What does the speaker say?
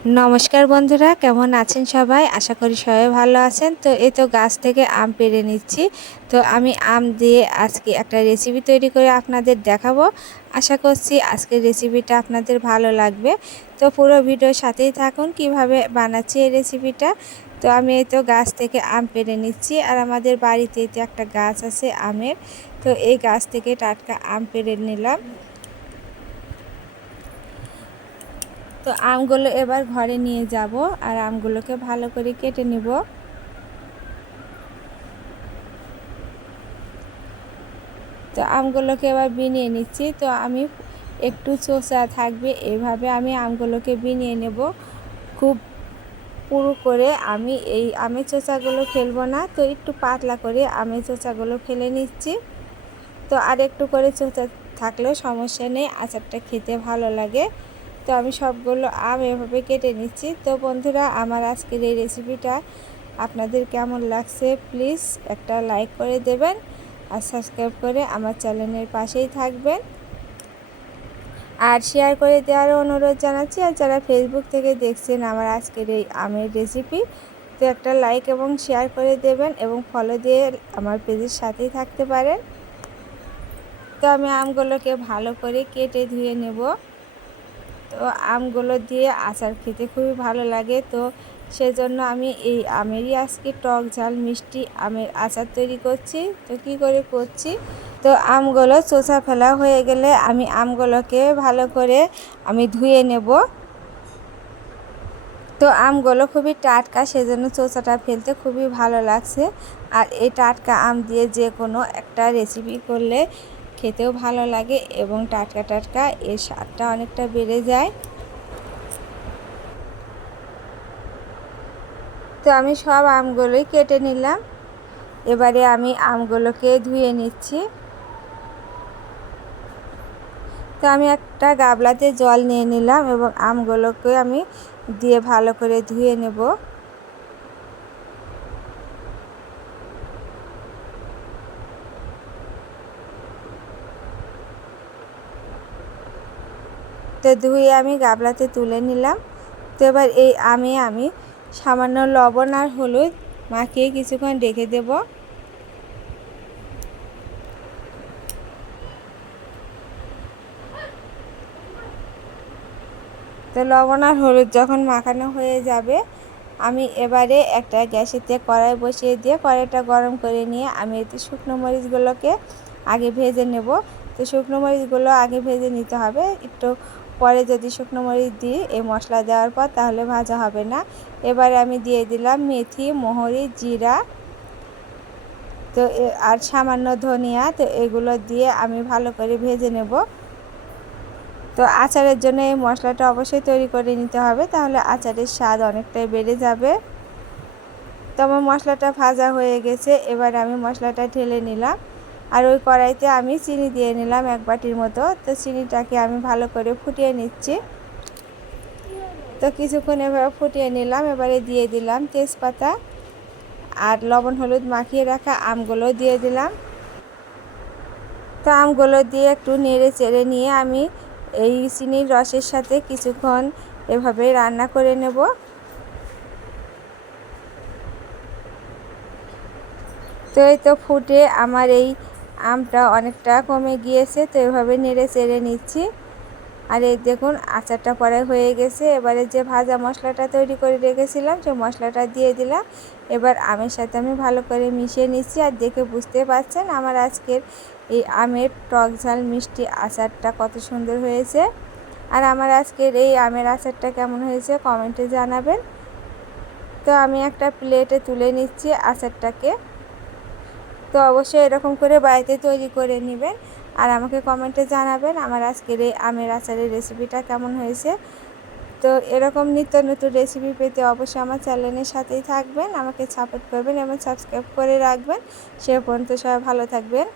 নমস্কার বন্ধুরা, কেমন আছেন সবাই? আশা করি সবাই ভালো আছেন। তো এই তো গাছ থেকে আম পেড়ে নিচ্ছি। তো আমি আম দিয়ে আজকে একটা রেসিপি তৈরি করে আপনাদের দেখাবো। আশা করছি আজকের রেসিপিটা আপনাদের ভালো লাগবে। তো পুরো ভিডিওর সাথেই থাকুন কিভাবে বানাচ্ছি এই রেসিপিটা। তো আমি এই তো গাছ থেকে আম পেড়ে নিচ্ছি, আর আমাদের বাড়িতেই তো একটা গাছ আছে আমের। তো এই গাছ থেকে টাটকা আম পেড়ে নিলাম। তো আমগুলো এবার ঘরে নিয়ে যাব, আর আমগুলোকে ভালো করে কেটে নেব। তো আমগুলোকে এবার বিনিয়ে নিচ্ছি। তো আমি একটু চোষা থাকবে এইভাবে আমি আমগুলোকে বিনিয়ে নেব। খুব পুরো করে আমি এই আমের চোচাগুলো ফেলবো না, তো একটু পাতলা করে আমের চোচাগুলো ফেলে নিচ্ছি। তো আর একটু করে চোচা থাকলেও সমস্যা নেই, আচারটা খেতে ভালো লাগে। তো আমি সবগুলো আম এভাবে কেটে নিচ্ছি। তো বন্ধুরা, আমার আজকের এই রেসিপিটা আপনাদের কেমন লাগছে প্লিজ একটা লাইক করে দেবেন, আর সাবস্ক্রাইব করে আমার চ্যানেলের পাশেই থাকবেন, আর শেয়ার করে দেওয়ারও অনুরোধ জানাচ্ছি। আর যারা ফেসবুক থেকে দেখছেন আমার আজকের এই আমের রেসিপি, তো একটা লাইক এবং শেয়ার করে দেবেন এবং ফলো দিয়ে আমার পেজের সাথেই থাকতে পারেন। তো আমি আমগুলোকে ভালো করে কেটে ধুয়ে নেব। তো আমগুলো দিয়ে আচার খেতে খুবই ভালো লাগে। তো সেজন্য আমি এই আমেরই আজকে টক ঝাল মিষ্টি আমের আচার তৈরি করছি। তো কি করে করছি, তো আমগুলো চোষা ফেলা হয়ে গেলে আমি আমগুলোকে ভালো করে আমি ধুয়ে নেব। তো আমগুলো খুবই টাটকা, সেজন্য চোষাটা ফেলতে খুবই ভালো লাগছে। আর এই টাটকা আম দিয়ে যে কোনো একটা রেসিপি করলে খেতেও ভালো লাগে এবং টাটকা টাটকা এর স্বাদটা অনেকটা বেড়ে যায়। তো আমি সব আমগুলোই কেটে নিলাম। এবারে আমি আমগুলোকে ধুয়ে নিচ্ছি। তো আমি একটা গামলাতে জল নিয়ে নিলাম এবং আমগুলোকে আমি দিয়ে ভালো করে ধুয়ে নেব। তো ধুয়ে আমি গামলাতে তুলে নিলাম। তো এবার এই আমি সামান্য লবণ আর হলুদ মাখিয়ে কিছুক্ষণ রেখে দেব। তো লবণ আর হলুদ যখন মাখানো হয়ে যাবে, আমি এবারে একটা গ্যাসেতে কড়াই বসিয়ে দিয়ে কড়াইটা গরম করে নিয়ে আমি এতে শুকনো মরিচগুলোকে আগে ভেজে নেব। তো শুকনো মরিচগুলো আগে ভেজে নিতে হবে, একটু পরে যদি শুকনো মরিচ দিই এই মশলা দেওয়ার পর তাহলে ভাজা হবে না। এবারে আমি দিয়ে দিলাম মেথি, মৌরি, জিরা, তো আর সামান্য ধনিয়া। তো এগুলো দিয়ে আমি ভালো করে ভেজে নেব। তো আচারের জন্য এই মশলাটা অবশ্যই তৈরি করে নিতে হবে, তাহলে আচারের স্বাদ অনেকটাই বেড়ে যাবে। তো আমার মশলাটা ভাজা হয়ে গেছে, এবার আমি মশলাটা ঢেলে নিলাম। আর ওই কড়াইতে আমি চিনি দিয়ে নিলাম 1 বাটির মতো। তো চিনিটাকে আমি ভালো করে ফুটিয়ে নিচ্ছি। তো কিছুক্ষণ এভাবে ফুটিয়ে নিলাম। এবারে দিয়ে দিলাম তেজপাতা, আর লবণ হলুদ মাখিয়ে রাখা আমগুলো দিয়ে দিলাম। তো আমগুলো দিয়ে একটু নেড়ে চেড়ে নিয়ে আমি এই চিনির রসের সাথে কিছুক্ষণ এভাবে রান্না করে নেব। তো এই তো ফুটে আমার এই আমটা অনেকটা কমে গিয়েছে। তো এভাবে নেড়ে চেড়ে নিচ্ছি। আর এই দেখুন আচারটা পরে হয়ে গেছে। এবারে যে ভাজা মশলাটা তৈরি করে রেখেছিলাম সেই মশলাটা দিয়ে দিলাম। এবার আমের সাথে আমি ভালো করে মিশিয়ে নিচ্ছি। আর দেখে বুঝতে পারছেন আমার আজকের এই আমের টক ঝাল মিষ্টি আচারটা কত সুন্দর হয়েছে। আর আমার আজকের এই আমের আচারটা কেমন হয়েছে কমেন্টে জানাবেন। তো আমি একটা প্লেটে তুলে নিচ্ছি আচারটাকে। তো অবশ্যই এরকম করে বাড়িতে তৈরি করে নেবেন, আর আমাকে কমেন্টে জানাবেন আমার আজকের এই আমের আচারের রেসিপিটা কেমন হয়েছে। তো এরকম নিত্য নতুন রেসিপি পেতে অবশ্যই আমার চ্যানেলের সাথেই থাকবেন, আমাকে সাপোর্ট করবেন এবং সাবস্ক্রাইব করে রাখবেন। সে পর্যন্ত সবাই ভালো থাকবেন।